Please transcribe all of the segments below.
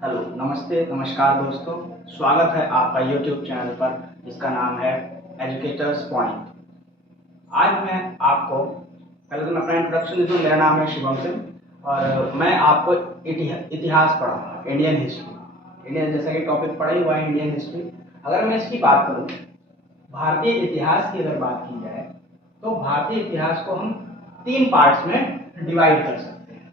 Hello, नमस्ते, नमस्कार दोस्तों। स्वागत है आपका यूट्यूब चैनल पर जिसका नाम है एजुकेटर्स पॉइंट। आज मैं आपको पहले तो मैं अपना इंट्रोडक्शन दे दूँ। मेरा नाम है शिवम सिंह और मैं आपको इतिहास पढ़ाऊँगा, इंडियन हिस्ट्री। इंडियन जैसा कि टॉपिक पढ़ा ही हुआ है इंडियन हिस्ट्री। अगर मैं इसकी बात करूँ, भारतीय इतिहास की अगर बात की जाए तो भारतीय इतिहास को हम 3 पार्ट्स में डिवाइड कर सकते हैं।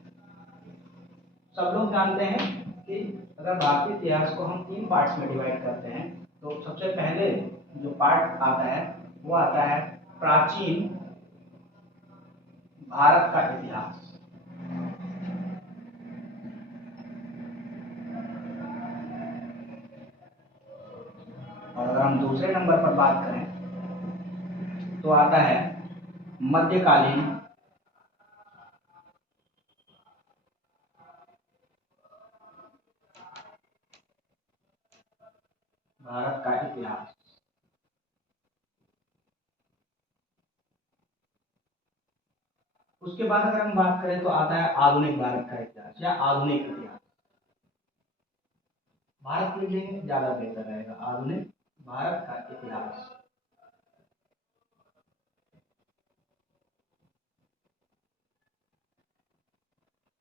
सब लोग जानते हैं कि अगर भारतीय इतिहास को हम 3 पार्ट्स में डिवाइड करते हैं तो सबसे पहले जो पार्ट आता है वो आता है प्राचीन भारत का इतिहास। और अगर हम दूसरे नंबर पर बात करें तो आता है मध्यकालीन भारत का इतिहास। उसके बाद अगर हम बात करें तो आता है आधुनिक भारत का इतिहास या आधुनिक इतिहास। भारत के लिए ज्यादा बेहतर रहेगा आधुनिक भारत का इतिहास।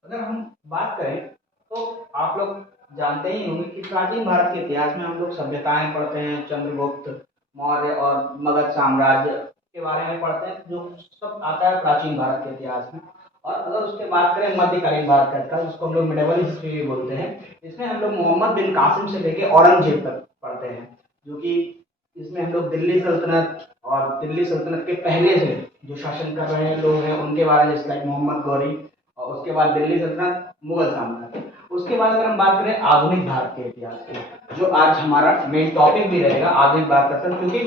अगर हम बात करें तो आप लोग जानते ही होंगे कि प्राचीन भारत के इतिहास में हम लोग सभ्यताएं पढ़ते हैं, चंद्रगुप्त मौर्य और मगध साम्राज्य के बारे में पढ़ते हैं, जो सब आता है प्राचीन भारत के इतिहास में। और अगर उसके बात करें मध्यकालीन भारत का इतिहास, जिसको हम लोग मिडेवल हिस्ट्री भी बोलते हैं, इसमें हम लोग मोहम्मद बिन कासिम से लेके औरंगजेब तक पढ़ते हैं, जो कि इसमें हम लोग दिल्ली सल्तनत और दिल्ली सल्तनत के पहले से जो शासन कर रहे हैं लोग हैं उनके बारे में, जैसे लाइक मोहम्मद गौरी, और उसके बाद दिल्ली सल्तनत, मुगल साम्राज्य। उसके बाद अगर हम बात करें आधुनिक भारत के इतिहास की, जो आज हमारा मेन टॉपिक भी रहेगा आधुनिक भारत का, क्योंकि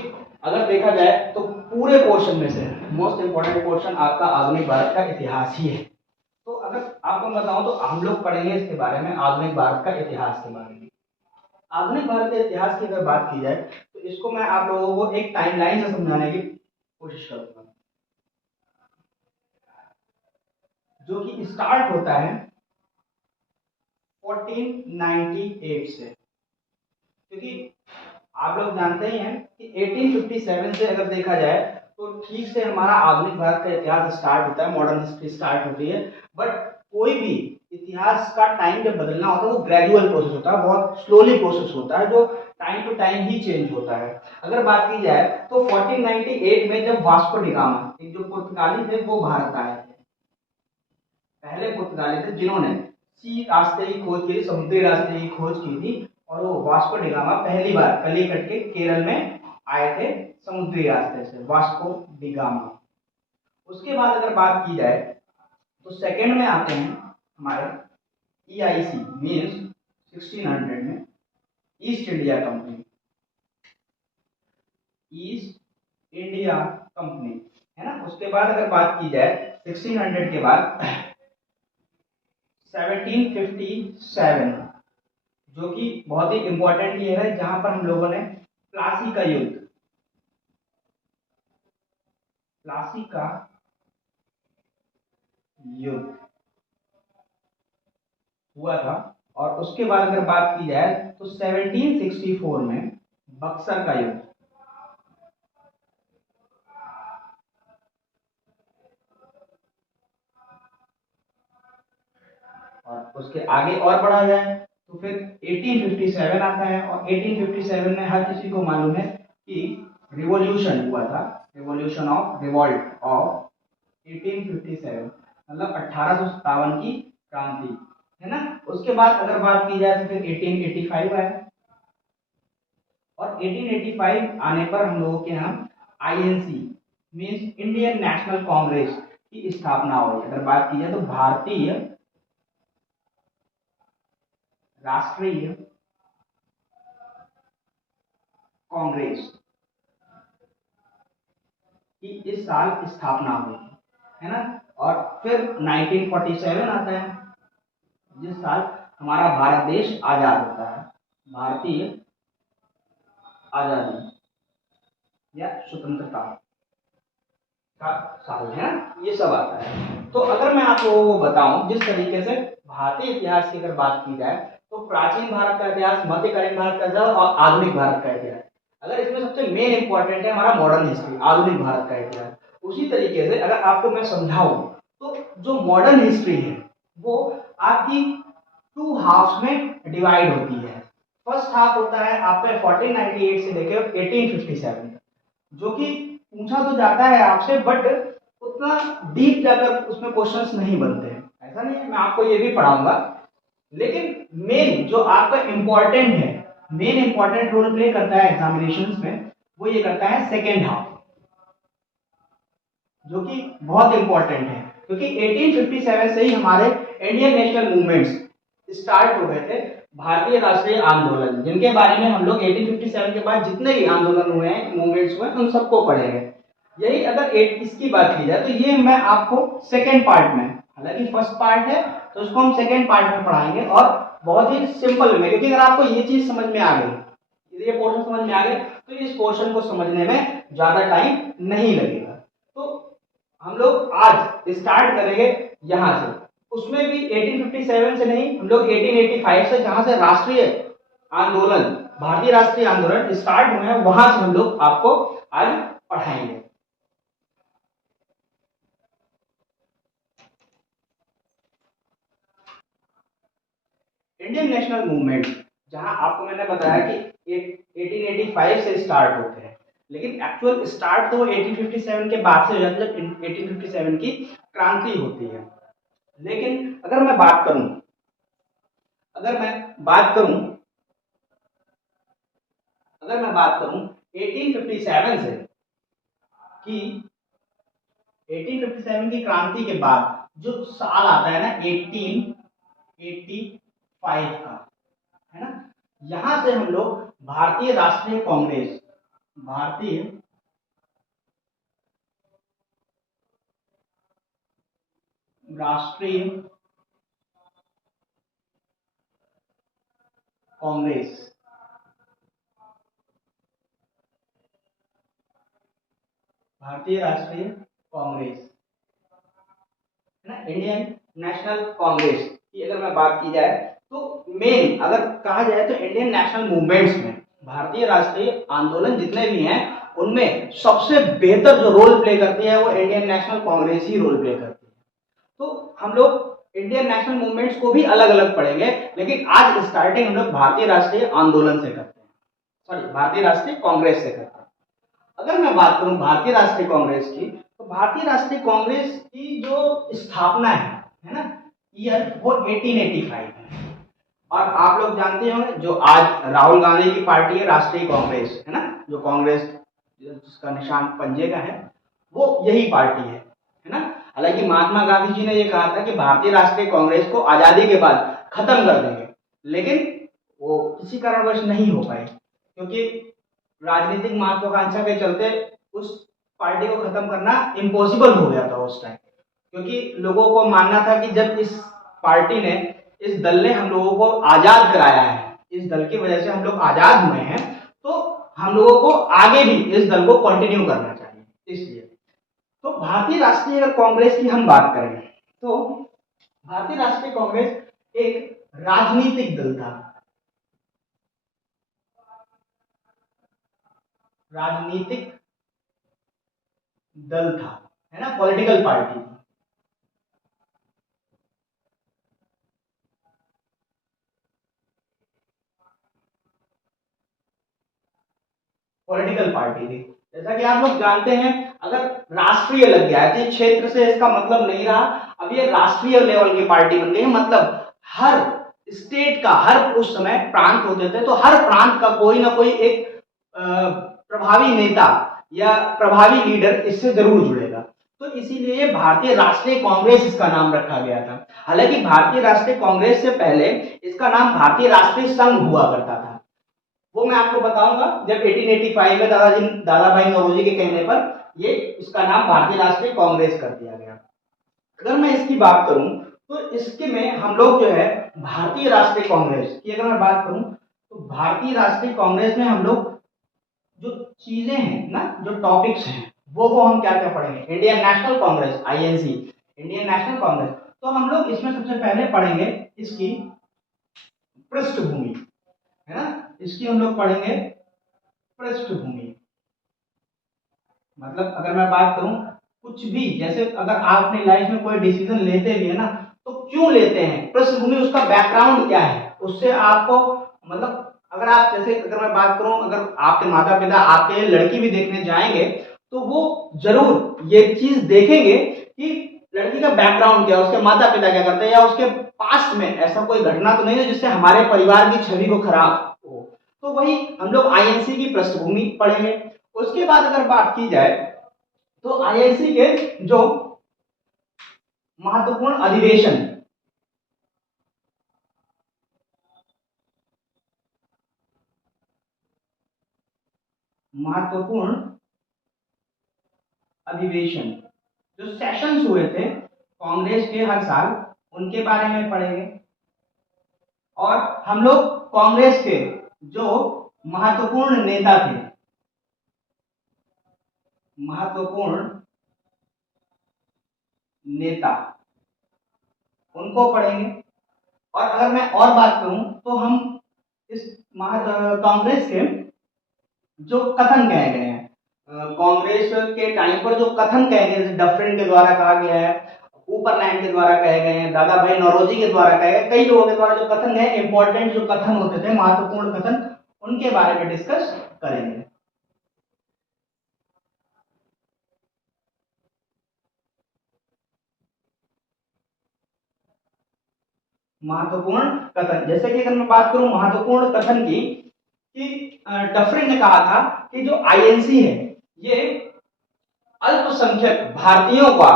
अगर देखा जाए तो पूरे पोर्शन में से मोस्ट इंपॉर्टेंट पोर्शन आपका आधुनिक भारत का इतिहास ही है। तो अगर आपको बताऊं तो हम लोग पढ़ेंगे इसके बारे में, आधुनिक भारत का इतिहास के बारे में। आधुनिक भारत के इतिहास की अगर बात की जाए तो इसको मैं आप लोगों को एक टाइमलाइन से समझाने की कोशिश करूंगा, जो कि स्टार्ट होता है 1498 से। क्योंकि आप लोग जानते ही हैं कि 1857 से अगर देखा जाए तो ठीक से हमारा आधुनिक भारत का इतिहास स्टार्ट होता है, मॉडर्न हिस्ट्री स्टार्ट होती है। बट कोई भी इतिहास का टाइम जब बदलना होता है वो ग्रेजुअल प्रोसेस होता है, बहुत स्लोली प्रोसेस होता है, जो टाइम टू टाइम ही चेंज होता है। अगर बात की जाए तो 1498 में जब वास्को डिगामा, एक जो पुर्तगाली थे, वो भारत आए थे। पहले पुर्तगाली थे जिन्होंने सी रास्ते की खोज की थी, समुद्री रास्ते की खोज की थी। और वो वास्को डिगामा पहली बार कलिकट के केरल में आए थे समुद्री रास्ते से, वास्को डिगामा। उसके बाद अगर बात की जाए तो सेकंड में आते हैं हमारे EIC, मीन्स 1600 में east India company. East India company है ना। उसके बाद अगर बात की जाए 1600 के बाद 1757, जो कि बहुत ही इंपॉर्टेंट ये है, जहां पर हम लोगों ने प्लासी का युद्ध, प्लासी का युद्ध हुआ था। और उसके बाद अगर बात की जाए तो 1764 में बक्सर का युद्ध। और उसके आगे और बढ़ा जाए तो फिर 1857 आता है। और 1857 में हर किसी को मालूम है कि रिवॉल्यूशन हुआ था, रिवॉल्यूशन ऑफ रिवॉल्ट ऑफ 1857, मतलब 1857 की क्रांति, है ना। उसके बाद अगर बात की जाए तो फिर 1885 आया। और 1885 आने पर हम लोगों के यहाँ INC, means Indian national Congress की स्थापना हुई। अगर बात की जाए तो भारतीय राष्ट्रीय कांग्रेस की इस साल स्थापना हुई, है ना। और फिर 1947 आता है, जिस साल हमारा भारत देश आजाद होता है, भारतीय आजादी या स्वतंत्रता का साल है, ये सब आता है। तो अगर मैं आप लोगों को बताऊं जिस तरीके से भारतीय इतिहास की अगर बात की जाए तो प्राचीन भारत का इतिहास, मध्यकालीन भारत का इतिहास और आधुनिक भारत का इतिहास। अगर इसमें सबसे मेन इंपॉर्टेंट है हमारा मॉडर्न हिस्ट्री, आधुनिक भारत का इतिहास। उसी तरीके से अगर आपको मैं समझाऊं तो जो मॉडर्न हिस्ट्री है वो आपकी टू हाफ्स में डिवाइड होती है। फर्स्ट हाफ होता है आपका 1498 से लेकर 1857 तक, जो कि पूछा तो जाता है आपसे बट उतना डीप जाकर उसमें क्वेश्चंस नहीं बनते हैं, ऐसा नहीं है, मैं आपको ये भी पढ़ाऊंगा। लेकिन मेन जो आपका इंपॉर्टेंट है, मेन इंपॉर्टेंट रोल प्ले करता है एग्जामिनेशंस में, वो ये करता है सेकेंड हाफ, जो कि बहुत इंपॉर्टेंट है क्योंकि 1857 से ही हमारे इंडियन नेशनल मूवमेंट्स स्टार्ट हो गए थे। भारतीय राष्ट्रीय आंदोलन, जिनके बारे में हम लोग 1857 के बाद जितने भी आंदोलन हुए हैं, मूवमेंट्स हुए, उन सबको पढ़ेंगे। यही अगर इसकी बात की जाए तो ये मैं आपको सेकेंड पार्ट में, हालांकि फर्स्ट पार्ट है तो उसको हम सेकेंड पार्ट में पढ़ाएंगे और बहुत ही सिंपल में, क्योंकि अगर आपको ये चीज समझ में आ गई, ये पोर्शन समझ में आ गए तो इस पोर्शन को समझने में ज्यादा टाइम नहीं लगेगा। तो हम लोग आज स्टार्ट करेंगे यहां से, उसमें भी 1857 से नहीं, हम लोग 1885 से, जहां से राष्ट्रीय आंदोलन, भारतीय राष्ट्रीय आंदोलन स्टार्ट हुए हैं, वहां से हम लोग आपको आज पढ़ाएंगे। इंडियन नेशनल मूवमेंट, जहां आपको मैंने बताया कि 1885 से स्टार्ट होते हैं, लेकिन एक्चुअल स्टार्ट तो 1857 के बाद से हो जाता है, जब 1857 की क्रांति होती है। लेकिन अगर मैं बात करूं अगर मैं बात करूं 1857 से, कि 1857 की क्रांति के बाद जो साल आता है ना 1885 का, है ना, यहां से हम लोग भारतीय राष्ट्रीय कांग्रेस, भारतीय राष्ट्रीय कांग्रेस, है ना, इंडियन नेशनल कांग्रेस की अगर मैं बात की जाए तो मेन अगर कहा जाए तो इंडियन नेशनल मूवमेंट्स में भारतीय राष्ट्रीय आंदोलन जितने भी हैं उनमें सबसे बेहतर जो रोल प्ले करती है वो इंडियन नेशनल कांग्रेस ही रोल प्ले करती है। तो हम लोग इंडियन नेशनल मूवमेंट्स को भी अलग अलग पढ़ेंगे, लेकिन आज स्टार्टिंग हम लोग भारतीय राष्ट्रीय आंदोलन से करते हैं, सॉरी भारतीय राष्ट्रीय कांग्रेस से करते हैं। अगर मैं बात करूं भारतीय राष्ट्रीय कांग्रेस की, तो भारतीय राष्ट्रीय कांग्रेस की जो स्थापना है ना, ईयर वो 1885 है। और आप लोग जानते होंगे जो आज राहुल गांधी की पार्टी है राष्ट्रीय कांग्रेस, है ना, जो कांग्रेस जिसका निशान पंजे का है, वो यही पार्टी है ना। हालांकि महात्मा गांधी जी ने ये कहा था कि भारतीय राष्ट्रीय कांग्रेस को आजादी के बाद खत्म कर देंगे, लेकिन वो किसी कारणवश नहीं हो पाई, क्योंकि राजनीतिक महत्वाकांक्षा के चलते उस पार्टी को खत्म करना इम्पॉसिबल हो गया था उस टाइम, क्योंकि लोगों को मानना था कि जब इस पार्टी ने, इस दल ने हम लोगों को आजाद कराया है, इस दल की वजह से हम लोग आजाद हुए हैं, तो हम लोगों को आगे भी इस दल को कंटिन्यू करना चाहिए। इसलिए तो भारतीय राष्ट्रीय अगर कांग्रेस की हम बात करें तो भारतीय राष्ट्रीय कांग्रेस एक राजनीतिक दल था, राजनीतिक दल था, है ना, पॉलिटिकल पार्टी थी। पॉलिटिकल पार्टी थी, जैसा कि आप लोग जानते हैं, अगर राष्ट्रीय लग गया है, क्षेत्र से इसका मतलब नहीं रहा, अब ये राष्ट्रीय लेवल की पार्टी बन गई है, मतलब हर स्टेट का, हर उस समय प्रांत होते थे, तो हर प्रांत का कोई ना कोई एक प्रभावी नेता या प्रभावी लीडर इससे जरूर जुड़ेगा, तो इसीलिए भारतीय राष्ट्रीय कांग्रेस इसका नाम रखा गया था। हालांकि भारतीय राष्ट्रीय कांग्रेस से पहले इसका नाम भारतीय राष्ट्रीय संघ हुआ करता था, वो मैं आपको बताऊंगा जब 1885 में दादा भाई नौरोजी के कहने पर ये इसका नाम भारतीय राष्ट्रीय कांग्रेस कर दिया गया। अगर मैं इसकी बात करूं तो इसके में हम लोग जो है भारतीय राष्ट्रीय कांग्रेस की अगर मैं बात करूं तो भारतीय राष्ट्रीय कांग्रेस में हम लोग जो चीजें हैं ना, जो टॉपिक्स हैं, वो हम क्या क्या पढ़ेंगे, Indian national Congress, INC, Indian national Congress. तो हम लोग इसमें सबसे पहले पढ़ेंगे इसकी पृष्ठभूमि, है ना, इसकी हम लोग पढ़ेंगे पृष्ठभूमि। मतलब अगर मैं बात करूं कुछ भी, जैसे अगर आप अपनी लाइफ में कोई डिसीजन लेते भी है ना, तो क्यों लेते हैं, पृष्ठभूमि, उसका बैकग्राउंड क्या है, उससे आपको मतलब अगर आप जैसे अगर मैं बात करूं, अगर आपके माता पिता आपके लड़की भी देखने जाएंगे तो वो जरूर ये चीज देखेंगे कि लड़की का बैकग्राउंड क्या है, उसके माता पिता क्या करते हैं, या उसके पास्ट में ऐसा कोई घटना तो नहीं है जिससे हमारे परिवार की छवि को खराब हो। तो वही हम लोग आईएनसी की पृष्ठभूमि पढ़ेंगे। उसके बाद अगर बात की जाए तो आईएनसी के जो महत्वपूर्ण अधिवेशन, महत्वपूर्ण अधिवेशन, जो सेशंस हुए थे कांग्रेस के हर साल, उनके बारे में पढ़ेंगे। और हम लोग कांग्रेस के जो महत्वपूर्ण नेता थे, महत्वपूर्ण नेता, उनको पढ़ेंगे। और अगर मैं और बात करूं तो हम इस कांग्रेस के जो कथन कहे गए हैं, कांग्रेस के टाइम पर जो कथन कहे गए, जैसे डफरिन के द्वारा कहा गया है, ऊपरलैंड के द्वारा कहे गए हैं, दादा भाई नौरोजी के द्वारा कहे गए, कई लोगों के द्वारा जो कथन है, इंपॉर्टेंट जो कथन होते थे, महत्वपूर्ण कथन, उनके बारे में डिस्कस करेंगे। महत्वपूर्ण कथन, जैसे कि अगर मैं बात करूं महत्वपूर्ण कथन की, कि डफरिन ने कहा था कि जो आईएनसी है ये अल्पसंख्यक भारतीयों का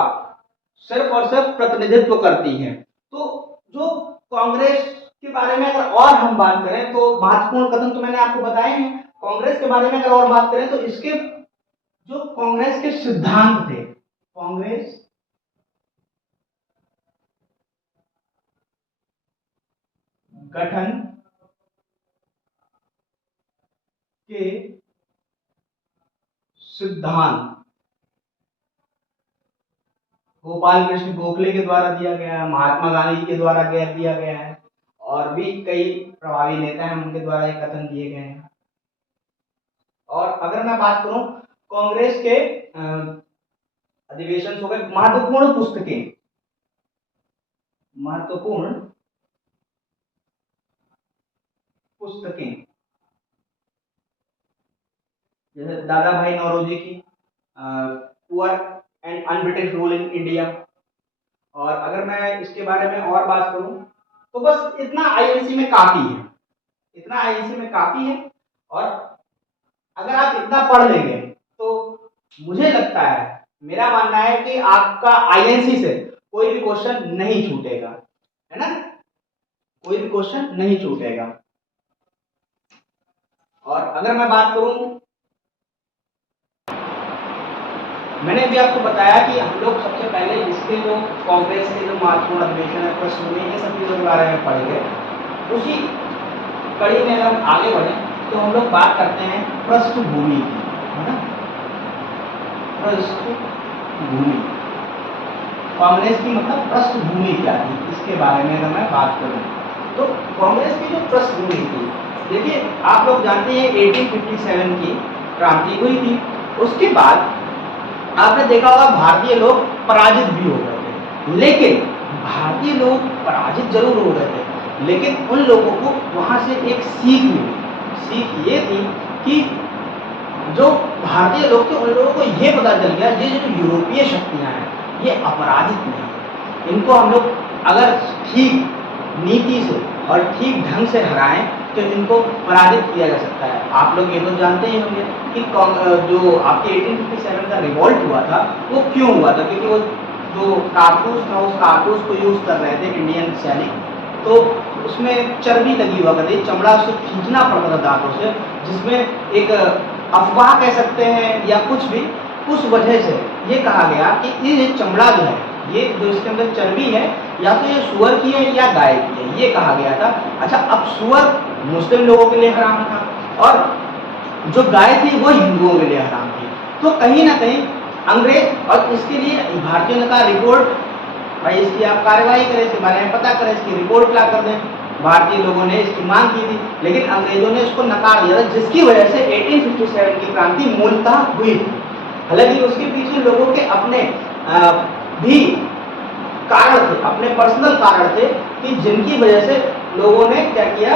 सिर्फ और सिर्फ प्रतिनिधित्व करती है। तो जो कांग्रेस के बारे में अगर और हम बात करें तो महत्वपूर्ण कथन तो मैंने आपको बताए हैं। कांग्रेस के बारे में अगर और बात करें तो इसके जो कांग्रेस के सिद्धांत थे, कांग्रेस गठन के सिद्धांत गोपाल कृष्ण गोखले के द्वारा दिया गया है, महात्मा गांधी के द्वारा दिया गया है, और भी कई प्रभावी नेता हैं उनके द्वारा ये कथन दिए गए हैं। और अगर मैं बात करूं कांग्रेस के अधिवेशन हो गए, महत्वपूर्ण पुस्तकें, महत्वपूर्ण पुस्तकें, जैसे दादा भाई नौरोजी की poor and un-British rule in India. और अगर मैं इसके बारे में और बात करूं तो बस इतना आईएनसी में काफी है, इतना आईएनसी में काफी है। और अगर आप इतना पढ़ लेंगे तो मुझे लगता है, मेरा मानना है कि आपका आईएनसी से कोई भी क्वेश्चन नहीं छूटेगा, है ना, कोई भी क्वेश्चन नहीं छूटेगा। और अगर मैं बात करूं, मैंने भी आपको बताया कि हम लोग सबसे पहले इसके जो कांग्रेस के जो महत्वपूर्ण अधिवेशन है, प्रश्न ये सब चीजों के बारे में पढ़ेंगे। उसी कड़ी में अगर हम आगे बढ़े तो हम लोग बात करते हैं पृष्ठभूमि की, है ना, पृष्ठभूमि, कांग्रेस की मतलब पृष्ठभूमि क्या थी, इसके बारे में अगर मैं बात करूं तो कांग्रेस की जो पृष्ठभूमि थी, देखिए आप लोग जानते हैं 1857 की क्रांति हुई थी। उसके बाद आपने देखा होगा भारतीय लोग पराजित भी हो गए थे, लेकिन भारतीय लोग पराजित जरूर हो गए थे, लेकिन उन लोगों को वहां से एक सीख मिली। सीख ये थी कि जो भारतीय लोग थे उन लोगों को ये पता चल गया ये जो यूरोपीय शक्तियां हैं ये अपराजित नहीं, इनको हम लोग अगर ठीक नीति से और ठीक ढंग से हराएं तो इनको पराजित किया जा सकता है। आप लोग ये तो जानते ही होंगे कि जो आपके 1857 का रिवॉल्ट हुआ था वो क्यों हुआ था, क्योंकि वो जो कारतूस था उस कारतूस को यूज कर रहे थे इंडियन सैनिक, तो उसमें चर्बी लगी हुआ करती, चमड़ा उससे खींचना पड़ता था दांतों से, जिसमें एक अफवाह कह सकते हैं या कुछ भी, उस वजह से ये कहा गया कि ये चमड़ा जो है, ये जो इसके अंदर चर्बी है, या तो ये सुअर की है या गाय की है, ये कहा गया था। अच्छा, अब सुअर मुस्लिम लोगों के लिए हराम था और जो गाय थी वो हिंदुओं के लिए हराम थी। तो कहीं ना कहीं अंग्रेज, और इसके लिए भारतीयों ने कहा रिपोर्ट, भाई इसकी आप कार्रवाई करें, इसके बारे में पता करें, इसकी रिपोर्ट ला कर दें। भारतीय लोगों ने इसकी मांग की थी, लेकिन अंग्रेजों ने उसको नकार दिया था, जिसकी वजह से 1857 की क्रांति मूलतः हुई। हालांकि उसके पीछे लोगों के अपने भी कारण थे, अपने पर्सनल कारण थे कि जिनकी वजह से लोगों ने क्या किया,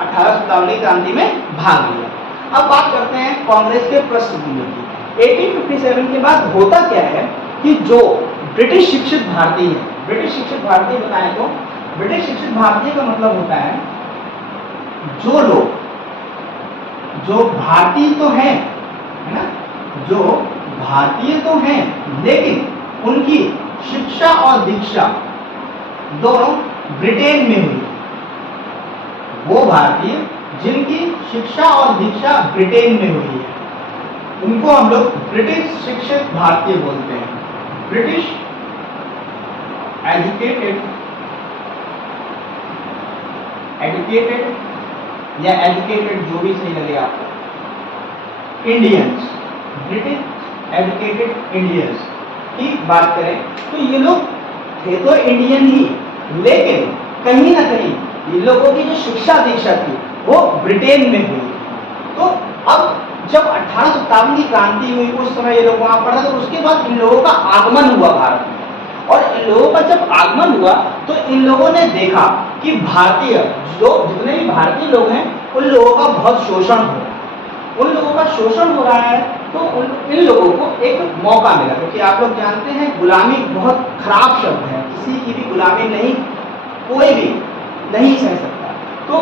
1857 की क्रांति में भाग लिया। अब बात करते हैं कांग्रेस के पृष्ठभूमि की। 1857 के बाद होता क्या है कि जो ब्रिटिश शिक्षित भारतीय है, ब्रिटिश शिक्षित भारतीय बताएं तो ब्रिटिश शिक्षित भारतीय का मतलब होता है जो लोग, जो भारतीय तो हैं, है ना, जो भारतीय तो हैं लेकिन उनकी शिक्षा और दीक्षा दोनों ब्रिटेन में हुई। वो भारतीय जिनकी शिक्षा और दीक्षा ब्रिटेन में हुई है, उनको हम लोग ब्रिटिश शिक्षित भारतीय बोलते हैं। ब्रिटिश एजुकेटेड या एजुकेटेड, जो भी सही लगे आपको, इंडियंस, ब्रिटिश एजुकेटेड इंडियंस की बात करें तो ये लोग थे तो इंडियन ही, लेकिन कहीं ना कहीं इन लोगों की जो शिक्षा दीक्षा थी वो ब्रिटेन में हुई। तो अब जब 1857 की क्रांति हुई, उस समय ये लोग वहां पढ़ा, तो उसके बाद इन लोगों का आगमन हुआ भारत में। और इन लोगों का जब आगमन हुआ तो इन लोगों ने देखा कि भारतीय, जो जितने भी भारतीय लोग हैं, उन लोगों का बहुत शोषण हो रहा है, उन लोगों का शोषण हो रहा है। तो इन लोगों को एक मौका मिला, क्योंकि आप लोग जानते हैं गुलामी बहुत खराब शब्द है, किसी की भी गुलामी नहीं, कोई भी नहीं सह सकता। तो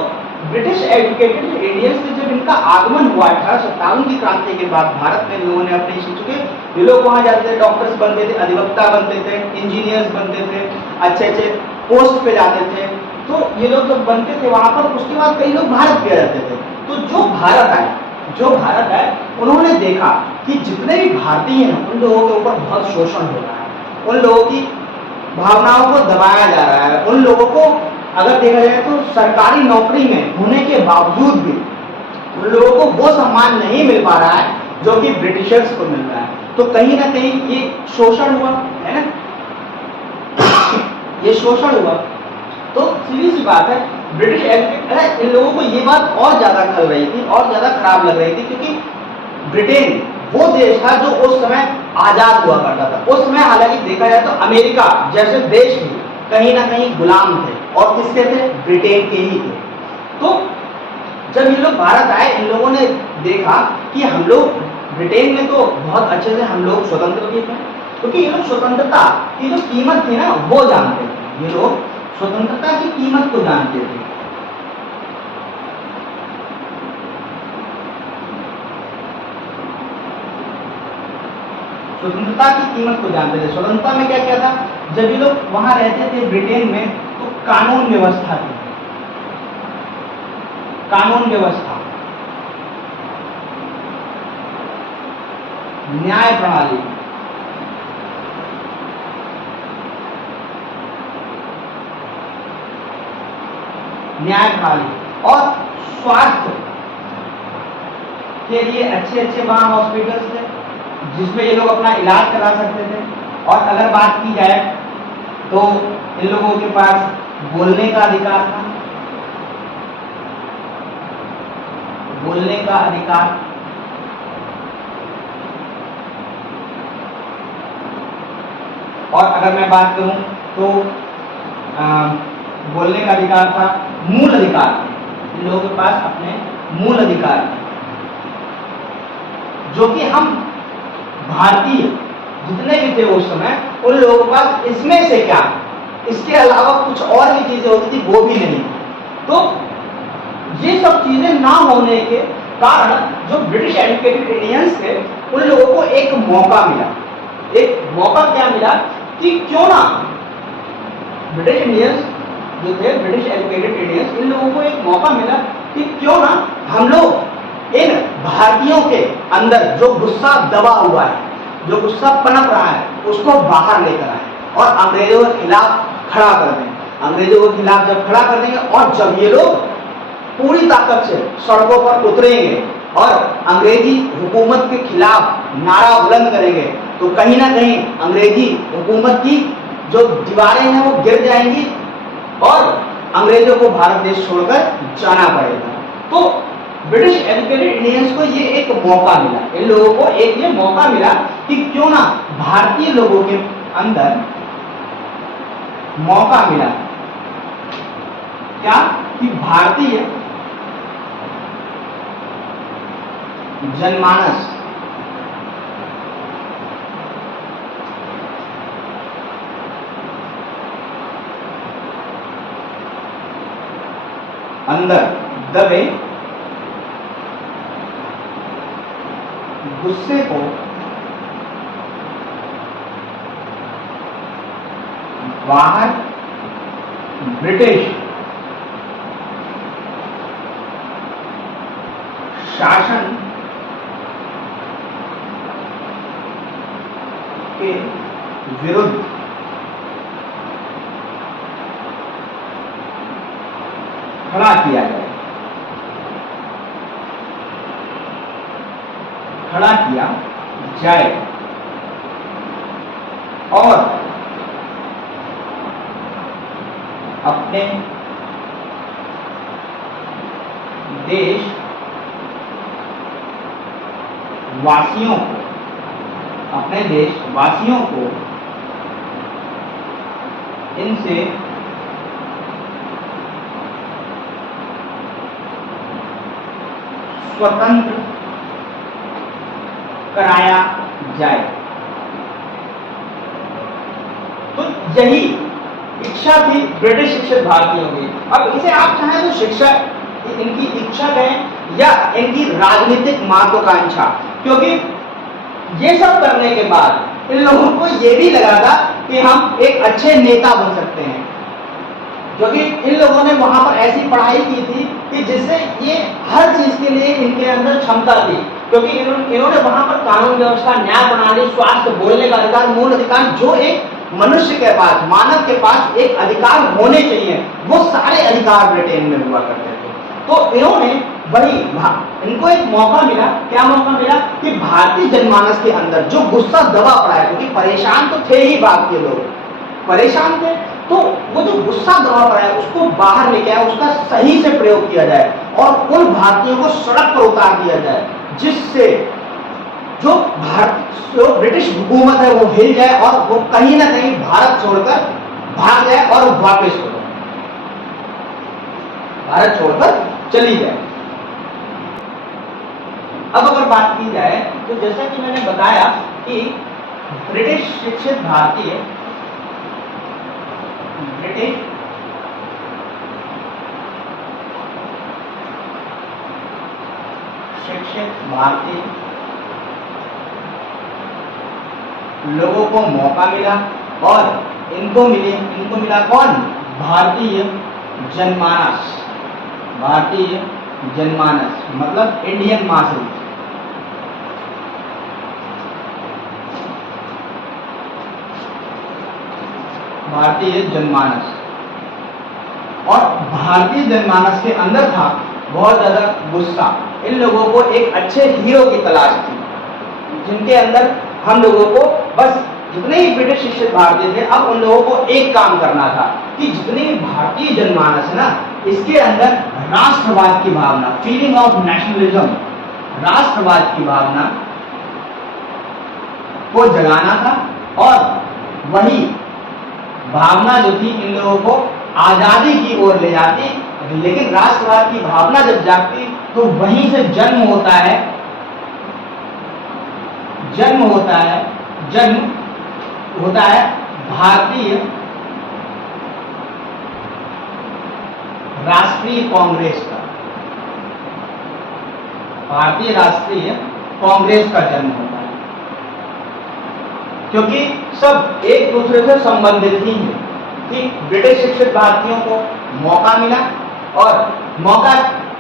ब्रिटिश एजुकेटेड इंडियंस से जब इनका आगमन हुआ 1857 की क्रांति के बाद भारत में, लोगों ने अपने शिक्षक, ये लोग वहां जाते थे, डॉक्टर्स बनते थे, अधिवक्ता बनते थे, इंजीनियर्स बनते थे, अच्छे अच्छे पोस्ट पे जाते थे। तो ये लोग जब बनते थे वहां पर, उसके बाद कई लोग भारत भी रहते थे। तो जो भारत है, उन्होंने देखा कि जितने भी भारतीय हैं उन लोगों के ऊपर बहुत शोषण हो रहा है, उन लोगों की भावनाओं को दबाया जा रहा है, उन लोगों को अगर देखा जाए तो सरकारी नौकरी में होने के बावजूद भी उन लोगों को वो सम्मान नहीं मिल पा रहा है जो कि ब्रिटिशर्स को मिल रहा है। तो कहीं ना कहीं ये शोषण हुआ है ना, ये शोषण हुआ। तो सीधी सी बात है, ब्रिटिश एजुकेट, इन लोगों को ये बात और ज्यादा खल रही थी, और ज्यादा खराब लग रही थी, क्योंकि ब्रिटेन वो देश था जो उस समय आजाद हुआ करता था। उस समय हालांकि देखा जाए तो अमेरिका जैसे देश भी कहीं ना कहीं गुलाम थे, और किसके थे, ब्रिटेन के ही थे। तो जब ये लोग भारत आए, इन लोगों ने देखा कि हम लोग ब्रिटेन में तो बहुत अच्छे से हम लोग स्वतंत्र भी थे, क्योंकि ये लोग स्वतंत्रता की जो कीमत थी ना वो जानते थे, ये लोग स्वतंत्रता की कीमत को जानते थे। स्वतंत्रता की कीमत को जानते थे। स्वतंत्रता में क्या क्या था, जब ये लोग वहां रहते थे ब्रिटेन में, तो कानून व्यवस्था थी, कानून व्यवस्था, न्याय प्रणाली, और स्वास्थ्य के लिए अच्छे अच्छे वहां हॉस्पिटल्स थे जिसमें ये लोग अपना इलाज करा सकते थे। और अगर बात की जाए तो इन लोगों के पास बोलने का अधिकार था, बोलने का अधिकार, और अगर मैं बात करूं तो बोलने का अधिकार था, मूल अधिकार, इन लोगों के पास अपने मूल अधिकार, जो कि हम भारतीय जितने भी थे उस समय, उन लोगों के पास इसमें से क्या, इसके अलावा कुछ और भी चीजें होती थी वो भी नहीं। तो ये सब चीजें ना होने के कारण जो ब्रिटिश एजुकेटेड इंडियंस थे, उन लोगों को एक मौका मिला। एक मौका क्या मिला कि क्यों ना ब्रिटिश इंडियंस जो थे, ब्रिटिश एजुकेटेड इंडियंस, इन लोगों को एक मौका मिला कि क्यों ना हम लोग इन भारतीयों के अंदर जो गुस्सा दबा हुआ है, जो गुस्सा पनप रहा है, उसको बाहर लेकर आए और अंग्रेजों के खिलाफ खड़ा कर दें। अंग्रेजों के खिलाफ जब खड़ा कर देंगे और जब ये लोग पूरी ताकत से सड़कों पर उतरेंगे और अंग्रेजी हुकूमत के खिलाफ नारा बुलंद करेंगे, तो कहीं ना कहीं अंग्रेजी हुकूमत की जो दीवारें हैं वो गिर जाएंगी और अंग्रेजों को भारत देश छोड़कर जाना पड़ेगा। तो ब्रिटिश एजुकेटेड इंडियंस को ये एक मौका मिला, इन लोगों को एक ये मौका मिला कि क्यों ना भारतीय लोगों के अंदर मौका मिला क्या कि भारतीय जनमानस अंदर दबे गुस्से को बाहर ब्रिटिश शासन के विरुद्ध खड़ा किया जाए, खड़ा किया जाए और अपने देश वासियों को, अपने देशवासियों को इनसे स्वतंत्र कराया जाए। तो यही इच्छा थी ब्रिटिश शिक्षित भारतीयों की। अब इसे आप चाहें तो शिक्षा इनकी इच्छा कहें या इनकी राजनीतिक महत्वाकांक्षा, क्योंकि ये सब करने के बाद इन लोगों को ये भी लगा था कि हम एक अच्छे नेता बन सकते हैं, क्योंकि इन लोगों ने वहां पर ऐसी पढ़ाई की थी कि जिससे ये हर चीज के लिए इनके अंदर क्षमता थी, क्योंकि इन्होंने वहां पर कानून व्यवस्था, न्याय प्रणाली, स्वास्थ्य, बोलने का अधिकार, मूल अधिकार, जो एक मनुष्य के पास, मानव के पास एक अधिकार होने चाहिए, वो सारे अधिकार ब्रिटेन में हुआ करते थे। तो इन्होंने वही इनको एक मौका मिला, क्या मौका मिला कि भारतीय जनमानस के अंदर जो गुस्सा दबा पड़ा है, क्योंकि परेशान तो थे ही भारतीय लोग, परेशान थे, तो वो जो गुस्सा दबा पड़ा है उसको बाहर लेके आया, उसका सही से प्रयोग किया जाए और उन भारतीयों को सड़क पर उतार दिया जाए, जिससे जो ब्रिटिश हुकूमत है वो हिल जाए और वो कहीं ना कहीं भारत छोड़कर भाग जाए और वापस हो जाए, भारत छोड़कर चली जाए। अब अगर बात की जाए तो जैसा कि मैंने बताया कि ब्रिटिश शिक्षित भारतीय, ब्रिटिश शिक्षित भारतीय लोगों को मौका मिला और इनको मिला कौन? भारतीय जनमानस, भारतीय जनमानस मतलब इंडियन मासेस, भारतीय जनमानस। और भारतीय जनमानस के अंदर था बहुत ज्यादा गुस्सा, इन लोगों को एक अच्छे हीरो की तलाश थी, जिनके अंदर हम लोगों को बस जितने ही ब्रिटिश शिक्षित भारतीय थे, अब उन लोगों को एक काम करना था कि जितने भी भारतीय जनमानस है ना, इसके अंदर राष्ट्रवाद की भावना, फीलिंग ऑफ नेशनलिज्म, राष्ट्रवाद की भावना को जगाना था। और वही भावना जो थी इन लोगों को आजादी की ओर ले जाती, लेकिन राष्ट्रवाद की भावना जब जागती तो वहीं से जन्म होता है भारतीय राष्ट्रीय कांग्रेस का, भारतीय राष्ट्रीय कांग्रेस का जन्म होता है, क्योंकि सब एक दूसरे से संबंधित ही हैं कि ब्रिटिश शिक्षित भारतीयों को मौका मिला, और मौका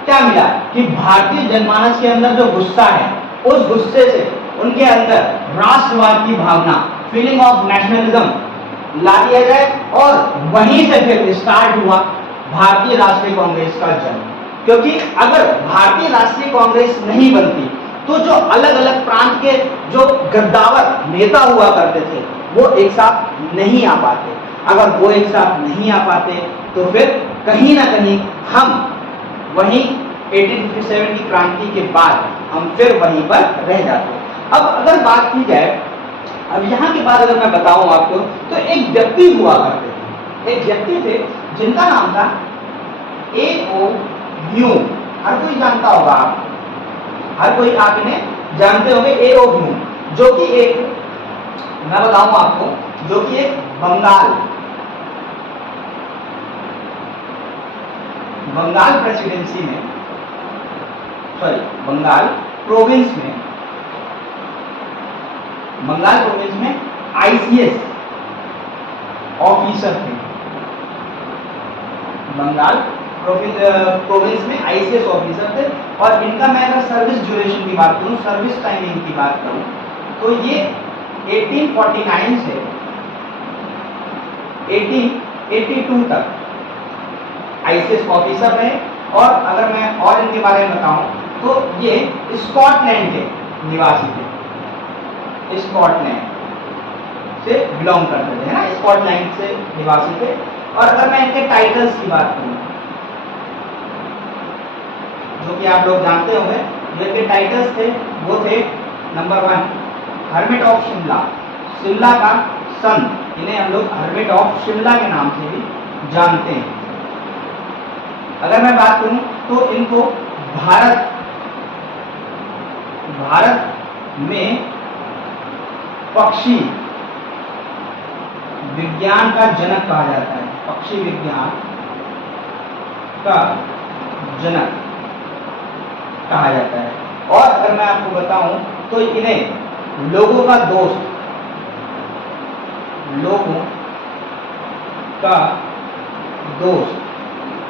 क्या मिला कि भारतीय जनमानस के अंदर जो गुस्सा है, उस गुस्से से उनके अंदर राष्ट्रवाद की भावना, फीलिंग ऑफ नेशनलिज्म ला दिया जाए, और वहीं से फिर स्टार्ट हुआ भारतीय राष्ट्रीय कांग्रेस का जन्म। क्योंकि अगर भारतीय राष्ट्रीय कांग्रेस नहीं बनती तो जो अलग अलग प्रांत के जो गद्दावर नेता हुआ करते थे वो एक साथ नहीं आ पाते। अगर वो एक साथ नहीं आ पाते तो फिर कहीं ना कहीं हम वहीं 1857 की क्रांति के बाद हम फिर वहीं पर रह जाते। अब अगर बात की जाए, अब यहाँ के बाद अगर मैं बताऊं आपको, तो एक व्यक्ति हुआ करते थे, एक व्यक्ति थे जिनका नाम था A.O. ह्यूम। हर कोई जानता होगा, आप हर कोई आप इन्हें जानते होंगे, A.O. ह्यूम, जो कि एक, मैं बताऊं आपको, जो कि एक बंगाल प्रेसिडेंसी में, सॉरी बंगाल प्रोविंस में आईसीएस ऑफिसर थे। बंगाल प्रोविंस में आईसीएस ऑफिसर थे। और इनका मैं अगर सर्विस ड्यूरेशन की बात करूं, सर्विस टाइमिंग की बात करूं, तो ये 1849 से 1882 तक आईसीएस ऑफिसर रहे। और अगर मैं और इनके बारे में बताऊं तो ये स्कॉटलैंड के निवासी थे, स्कॉटलैंड से बिलोंग करते थे, है ना, स्कॉटलैंड से निवासी थे। और अगर मैं इनके टाइटल्स की बात करूं, जो कि आप लोग जानते होंगे, जिनके टाइटल्स थे वो थे, number 1 hermit of Shimla, Shimla का संत, इन्हें हम लोग हर्मिट ऑफ शिमला के नाम से भी जानते हैं। अगर मैं बात करूं तो इनको भारत में पक्षी विज्ञान का जनक कहा जाता है, पक्षी विज्ञान का जनक कहा जाता है। और अगर मैं आपको बताऊं तो इन्हें लोगों का दोस्त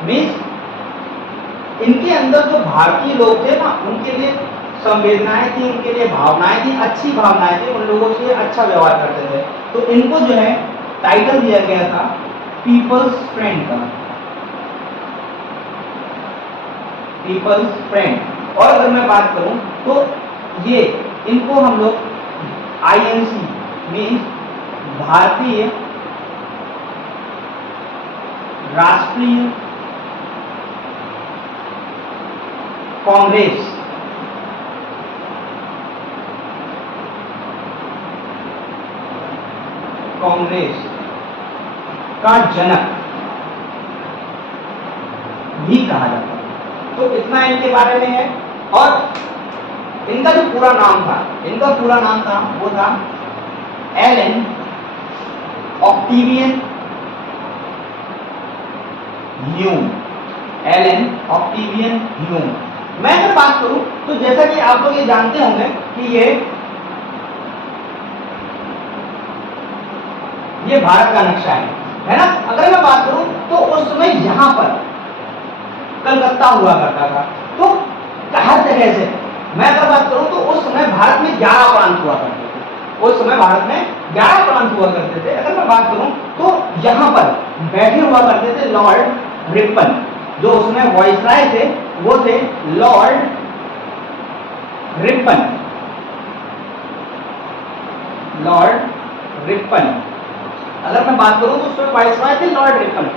मीन्स इनके अंदर जो भारतीय लोग थे ना, उनके लिए संवेदनाएं थी, उनके लिए भावनाएं थी, अच्छी भावनाएं थी, उन लोगों से अच्छा व्यवहार करते थे। तो इनको जो है टाइटल दिया गया था पीपल्स फ्रेंड का, पीपल्स फ्रेंड। और अगर मैं बात करूं तो ये इनको हम लोग INC मीन्स भारतीय राष्ट्रीय कांग्रेस का जनक भी कहा जाता है। तो इतना इनके बारे में है। और इनका जो पूरा नाम था वो था Allan Octavian Hume, Allan Octavian Hume. मैं अगर बात करूं तो जैसा कि आप लोग ये जानते होंगे कि ये भारत का नक्शा है ना। अगर मैं बात करूं तो उस समय यहां पर कलकत्ता हुआ करता था। तो हर जगह से मैं अगर बात करूं तो उस समय भारत में 11 प्रांत हुआ करते थे, उस समय भारत में 11 प्रांत हुआ करते थे। अगर मैं बात करूं तो यहां पर बैठे हुआ करते थे लॉर्ड रिपन, जो उसमें वॉइसराय थे वो थे लॉर्ड रिपन। अगर मैं बात करूं तो उसमें वाइसराय थे लॉर्ड रिपन।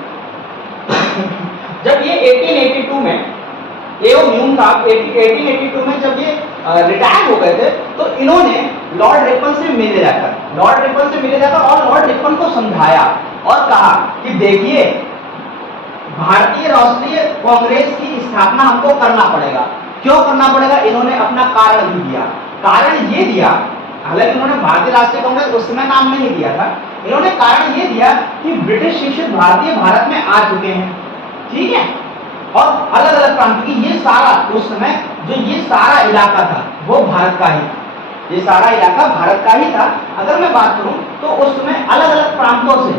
जब ये 1882 में A.O. ह्यूम था, 1882 में जब ये रिटायर हो गए थे तो इन्होंने लॉर्ड रिपन से मिले जाकर और लॉर्ड रिपन को समझाया और कहा कि देखिए, भारतीय राष्ट्रीय कांग्रेस की स्थापना हमको करना पड़ेगा। क्यों करना पड़ेगा? इन्होंने अपना कारण भी दिया। कारण ये दिया, हालांकि उन्होंने भारतीय राष्ट्रीय कांग्रेस उस समय नाम नहीं दिया था, इन्होंने कारण ये दिया कि ब्रिटिश शिक्षित भारतीय भारत में आ चुके हैं, ठीक है, और अलग अलग प्रांत की ये सारा उस समय जो ये सारा इलाका था वो भारत का ही था, ये सारा इलाका भारत का ही था। अगर मैं बात करूं तो उस समय अलग अलग प्रांतों से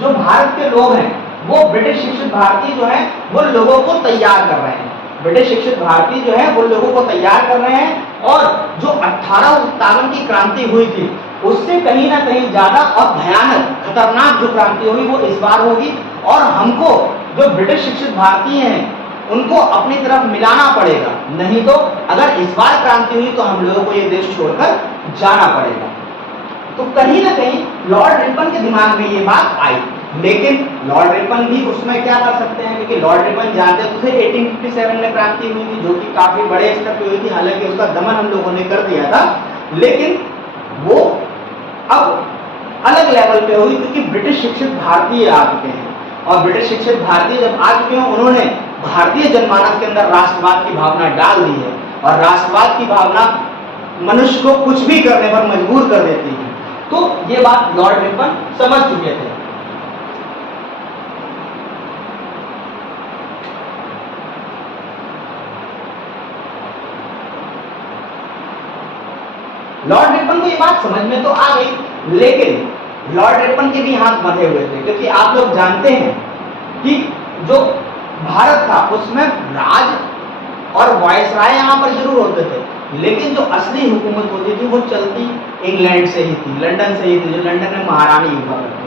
जो भारत के लोग हैं वो ब्रिटिश शिक्षित भारतीय जो है वो लोगों को तैयार कर रहे हैं, ब्रिटिश शिक्षित भारतीय जो है वो लोगों को तैयार कर रहे हैं। और जो 1857 की क्रांति हुई थी उससे कहीं ना कहीं ज्यादा और भयानक खतरनाक जो क्रांति हुई वो इस बार होगी। और हमको जो ब्रिटिश शिक्षित भारतीय हैं उनको अपनी तरफ मिलाना पड़ेगा, नहीं तो अगर इस बार क्रांति हुई तो हम लोगों को ये देश छोड़कर जाना पड़ेगा। तो कहीं ना कहीं लॉर्ड रिपन के दिमाग में ये बात आई। लेकिन लॉर्ड रिपन भी उसमें क्या कर सकते हैं, क्योंकि लॉर्ड रिपन जानते थे 1857 में क्रांति हुई थी जो कि काफी बड़े स्तर पे हुई थी, हालांकि उसका दमन हम लोगों ने कर दिया था, लेकिन वो अब अलग लेवल पे हुई क्योंकि ब्रिटिश शिक्षित भारतीय आ चुके हैं। और ब्रिटिश शिक्षित भारतीय जब आ चुके हैं, उन्होंने भारतीय जनमानस के अंदर राष्ट्रवाद की भावना डाल दी है, और राष्ट्रवाद की भावना मनुष्य को कुछ भी करने पर मजबूर कर देती है। तो ये बात लॉर्ड रिपन समझ चुके थे। लॉर्ड रिपन को ये बात समझ में तो आ गई, लेकिन लॉर्ड रिपन के भी हाथ बंधे हुए थे, क्योंकि आप लोग जानते हैं कि जो भारत था उसमें राज और वायसराय यहाँ पर जरूर होते थे, लेकिन जो असली हुकूमत होती थी वो चलती इंग्लैंड से ही थी, लंदन से ही थी, जो लंदन में महारानी हुआ करती थी।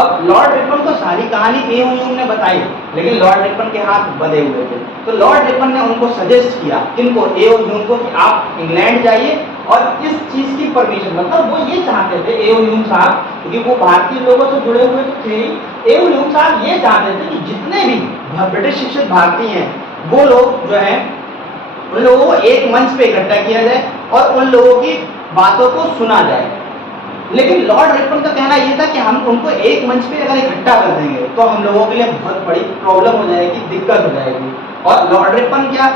अब लॉर्ड रिपन को सारी कहानी एओ ने बताई, लेकिन लॉर्ड रिपन के हाथ बंधे हुए थे। तो लॉर्ड रिपन ने उनको सजेस्ट किया, किनको, एओ को, कि आप इंग्लैंड जाइए और इस चीज की परमिशन, मतलब वो ये चाहते थे एओ साहब, क्योंकि वो भारतीय लोगों से जुड़े हुए तो थे ही, एओ साहब ये चाहते थे कि जितने भी ब्रिटिश शिक्षित भारतीय हैं वो लोग जो है उन लोगों को एक मंच पे इकट्ठा किया जाए और उन लोगों की बातों को सुना जाए। लेकिन लॉर्ड रिपन का कहना यह था कि हम उनको एक मंच पे अगर इकट्ठा कर देंगे तो हम लोगों के लिए बहुत बड़ी प्रॉब्लम हो जाएगी, दिक्कत हो जाएगी। और लॉर्ड रिपन क्या,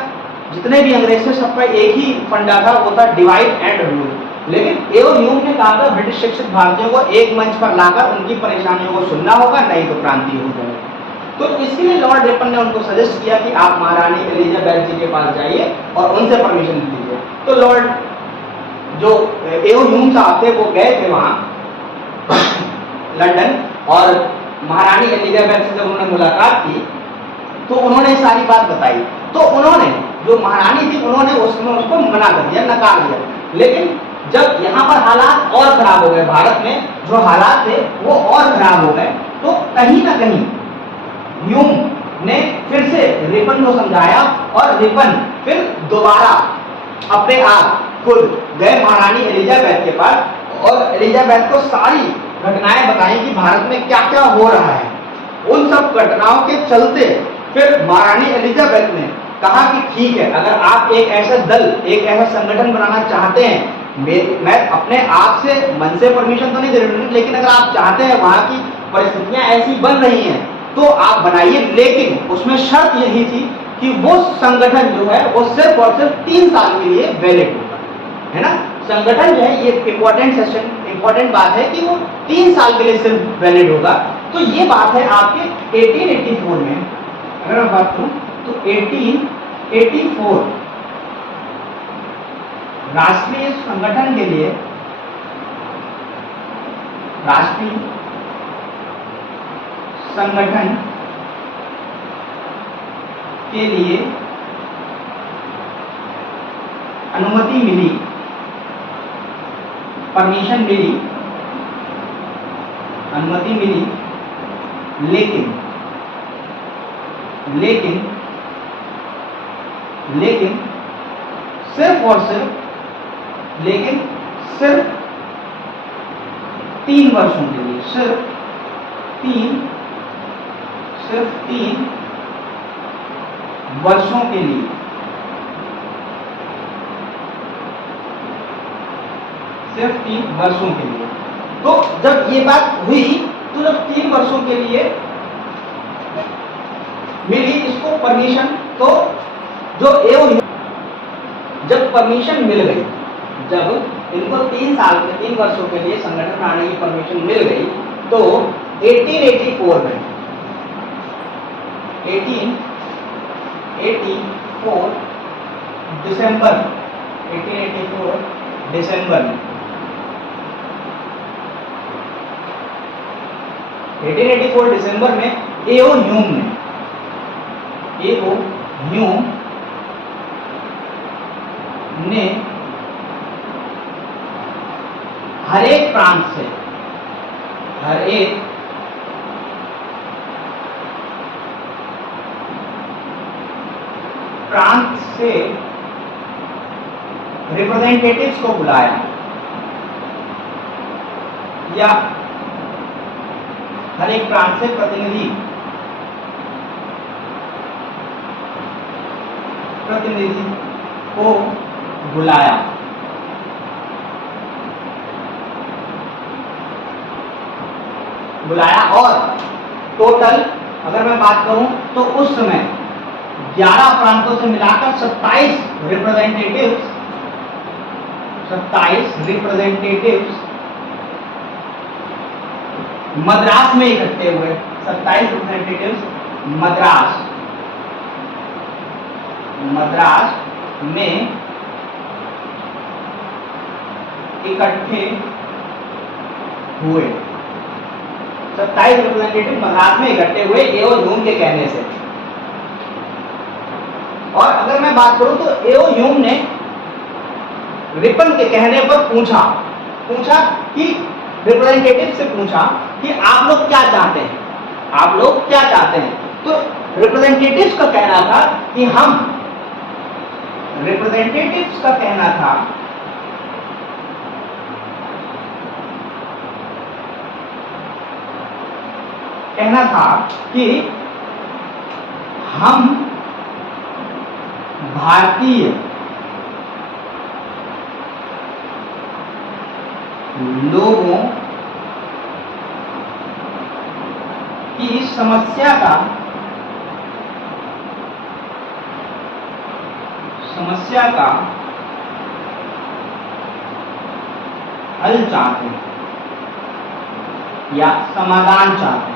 जितने भी अंग्रेज थे सबका एक ही फंडा था, वो था डिवाइड एंड रूल। लेकिन एओ ने कहा था ब्रिटिश शिक्षित भारतीयों को एक मंच पर लाकर उनकी परेशानियों को सुनना होगा, नहीं तो क्रांति हो जाएगी। तो इसके लिए लॉर्ड रिपन ने उनको सजेस्ट किया कि आप महारानी एलिजाबेथ जी के पास जाइए और उनसे परमिशन लीजिए। तो लॉर्ड जो एओ साहब थे वो गए थे वहां लंदन, और महारानी एलिजाबेथ से जब उन्होंने मुलाकात की तो उन्होंने सारी बात बताई। तो उन्होंने, जो महारानी थी, उन्होंने उसमें उसको मना कर दिया, नकार दिया। लेकिन जब यहाँ पर हालात और खराब हो गए, भारत में जो हालात थे वो और खराब हो गए, तो कहीं ना कहीं ह्यूम ने फिर से रिपन को समझाया और रिपन फिर दोबारा अपने आप खुद गए महारानी एलिजाबेथ के पास और एलिजाबेथ को सारी घटनाएं बताई कि भारत में क्या क्या हो रहा है। उन सब घटनाओं के चलते फिर महारानी एलिजाबेथ ने कहा कि ठीक है, अगर आप एक ऐसा दल, एक ऐसा संगठन बनाना चाहते हैं, मैं अपने आप से मन से परमिशन तो नहीं दे रही, लेकिन अगर आप चाहते हैं, वहां की परिस्थितियां ऐसी बन रही हैं तो आप बनाइए, लेकिन उसमें शर्त यही थी कि वो संगठन जो है वो सिर्फ और सिर्फ 3 साल के लिए वैलिड होगा, है ना। संगठन जो है, ये इंपॉर्टेंट बात है कि वो 3 साल के लिए सिर्फ वैलिड होगा। तो ये बात है आपके 1884 में, अगर मैं बात करूं तो 1884 राष्ट्रीय संगठन के लिए, राष्ट्रीय संगठन के लिए अनुमति मिली, परमिशन मिली, अनुमति मिली, लेकिन सिर्फ और सिर्फ, लेकिन सिर्फ 3 वर्षों के लिए, सिर्फ 3 वर्षों के लिए। सिर्फ 3 वर्षों के लिए। तो जब ये बात हुई, तो जब 3 वर्षों के लिए मिली इसको परमिशन, तो जो जब परमिशन मिल गई, जब इनको 3 वर्षों के लिए संगठन बनाने की परमिशन मिल गई, तो 1884 में 1884 दिसंबर में 1884 दिसंबर में एओ ह्यूम ने हर एक प्रांत से, हर एक प्रांत से रिप्रेजेंटेटिव्स को बुलाया, या हर एक प्रांत से प्रतिनिधि को बुलाया। और टोटल अगर मैं बात करूं तो उस समय 11 प्रांतों से मिलाकर 27 रिप्रेजेंटेटिव्स मद्रास में इकट्ठे हुए। 27 रिप्रेजेंटेटिव्स मद्रास में इकट्ठे हुए। 27 रिप्रेजेंटेटिव मद्रास में इकट्ठे हुए एओ ह्यूम के कहने से। और अगर मैं बात करूं तो एओ ह्यूम ने रिपन के कहने पर पूछा कि रिप्रेजेंटेटिव से पूछा कि आप लोग क्या चाहते हैं, तो रिप्रेजेंटेटिव्स का कहना था कि हम भारतीय लोगों की समस्या का हल चाहते हैं या समाधान चाहते हैं।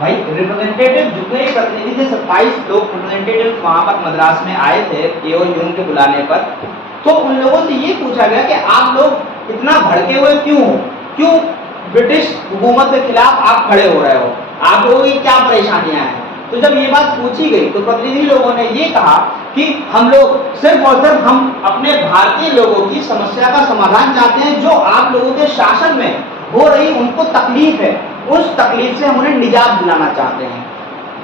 भाई रिप्रेजेंटेटिव जितने ही प्रतिनिधि थे 27 लोग रिप्रेजेंटेटिव वहां पर मद्रास में आए थे एओ ह्यूम के बुलाने पर, तो उन लोगों से ये पूछा गया कि आप लोग इतना भड़के हुए क्यों ब्रिटिश हुकूमत के खिलाफ आप खड़े हो रहे हो, आप लोगों की क्या परेशानियां हैं। तो जब ये बात पूछी गई तो प्रतिनिधि लोगों ने ये कहा कि हम लोग सिर्फ और सिर्फ हम अपने भारतीय लोगों की समस्या का समाधान चाहते हैं, जो आप लोगों के शासन में हो रही उनको तकलीफ है, उस तकलीफ से हम उन्हें निजात दिलाना चाहते हैं।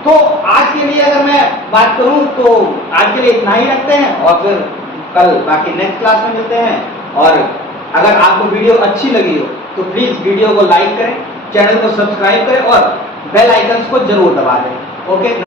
तो आज के लिए अगर मैं बात करूं तो आज के लिए इतना ही रखते हैं और फिर कल बाकी नेक्स्ट क्लास में मिलते हैं। और अगर आपको वीडियो अच्छी लगी हो तो प्लीज वीडियो को लाइक करें, चैनल को सब्सक्राइब करें और बेल आइकन को जरूर दबा दें। ओके।